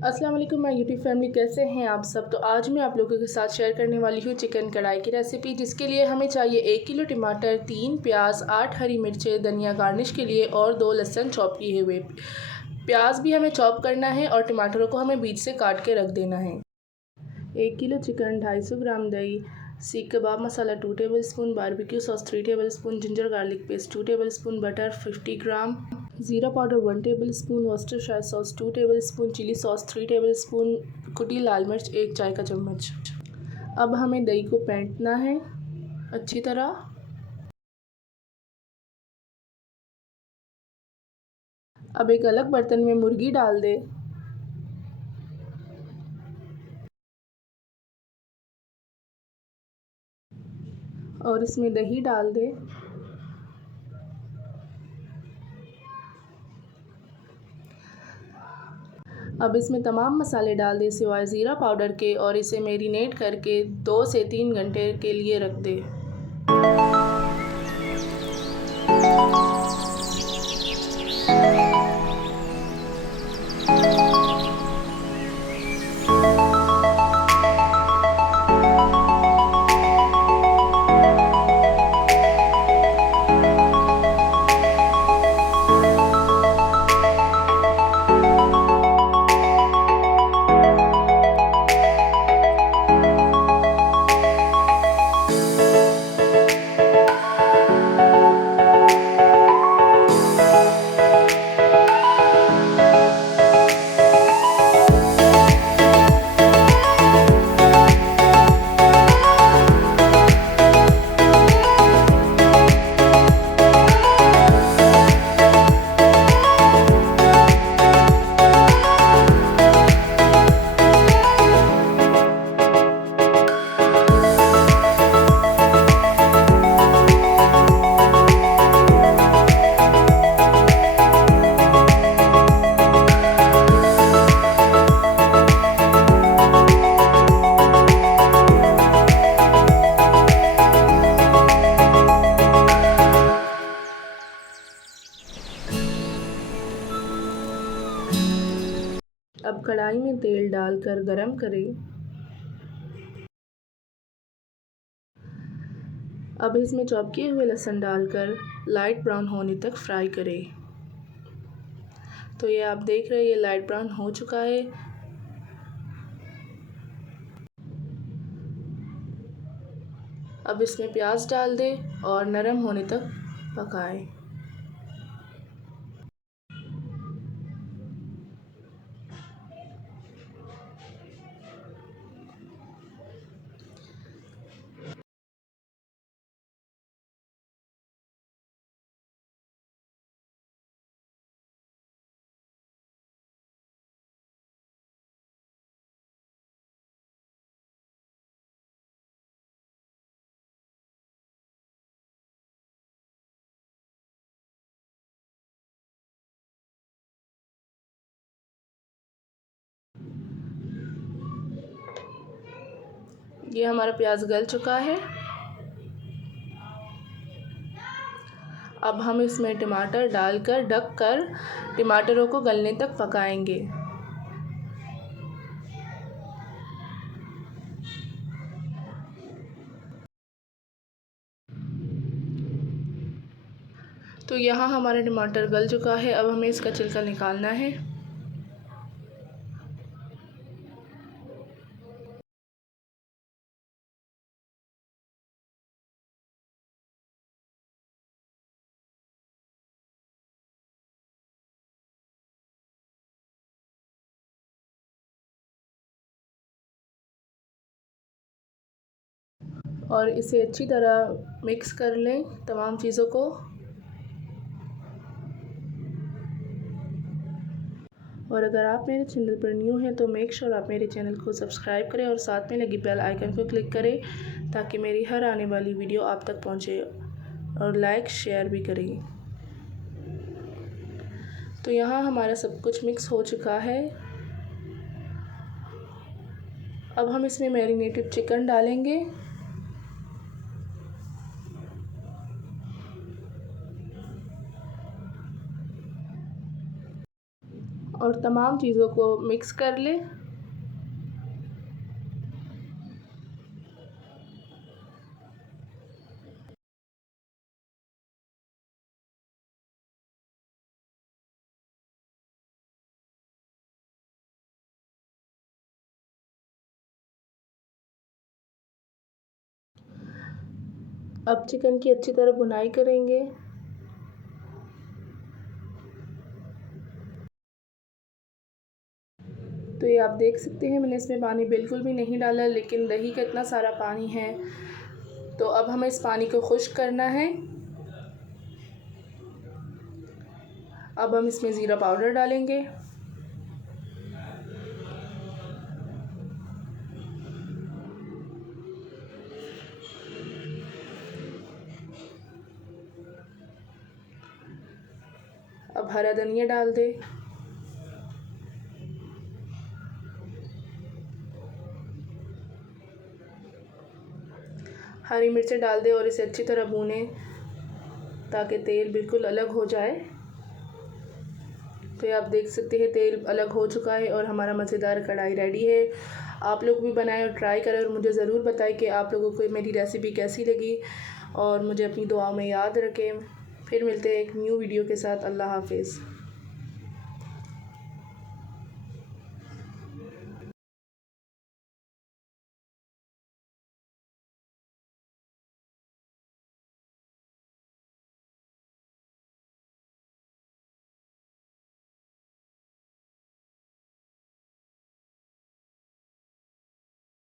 अस्सलाम वालेकुम my YouTube family, कैसे हैं आप सब। तो आज मैं आप लोगों के साथ शेयर करने वाली हूँ चिकन कढ़ाई की रेसिपी, जिसके लिए हमें चाहिए 1 किलो टमाटर, 3 प्याज, 8 हरी मिर्चें, धनिया गार्निश के लिए और 2 लहसुन चॉप किए हुए। प्याज भी हमें चॉप करना है और टमाटरों को हमें बीच से काट के रख देना है। 1 किलो चिकन, 250 ग्राम दही, seekh kebab masala 2 tablespoon, barbecue sauce 3 tablespoon, ginger garlic paste 2 tablespoon, butter 50 gram, ज़ीरा powder 1 tablespoon, Worcestershire sauce 2 tablespoon, chilli sauce 3 tablespoon, कुटी लाल मिर्च 1 चाय का चम्मच। अब हमें दही को फेंटना है अच्छी तरह। अब एक अलग बर्तन में मुर्गी डाल दे और इसमें दही डाल दे। अब इसमें तमाम मसाले डाल दे सिवाय ज़ीरा पाउडर के और इसे मैरिनेट करके 2 से 3 घंटे के लिए रख दे। अब कढ़ाई में तेल डालकर गरम करें। अब इसमें चॉप किए हुए लहसुन डालकर लाइट ब्राउन होने तक फ्राई करें। तो ये आप देख रहे हैं, ये लाइट ब्राउन हो चुका है। अब इसमें प्याज डाल दें और नरम होने तक पकाएं। ये हमारा प्याज गल चुका है। अब हम इसमें टमाटर डालकर ढककर टमाटरों को गलने तक पकाएंगे। तो यहाँ हमारा टमाटर गल चुका है। अब हमें इसका छिलका निकालना है। और इसे अच्छी तरह मिक्स कर लें तमाम चीज़ों को। और अगर आप मेरे चैनल पर न्यू हैं तो मेक श्योर आप मेरे चैनल को सब्सक्राइब करें और साथ में लगी बेल आइकन को क्लिक करें ताकि मेरी हर आने वाली वीडियो आप तक पहुंचे, और लाइक शेयर भी करें। तो यहाँ हमारा सब कुछ मिक्स हो चुका है। अब हम इसमें मैरिनेटेड चिकन डालेंगे और तमाम चीज़ों को मिक्स कर लें। अब चिकन की अच्छी तरह भुनाई करेंगे। तो ये आप देख सकते हैं मैंने इसमें पानी बिल्कुल भी नहीं डाला, लेकिन दही का इतना सारा पानी है। तो अब हमें इस पानी को खुश्क करना है। अब हम इसमें ज़ीरा पाउडर डालेंगे। अब हरा धनिया डाल दें। हरी मिर्चें डाल दें और इसे अच्छी तरह भूनें ताकि तेल बिल्कुल अलग हो जाए। तो ये आप देख सकते हैं तेल अलग हो चुका है और हमारा मज़ेदार कढ़ाई रेडी है। आप लोग भी बनाएं और ट्राई करें और मुझे ज़रूर बताएं कि आप लोगों को मेरी रेसिपी कैसी लगी, और मुझे अपनी दुआओं में याद रखें। फिर मिलते हैं एक न्यू वीडियो के साथ। अल्लाह हाफिज़।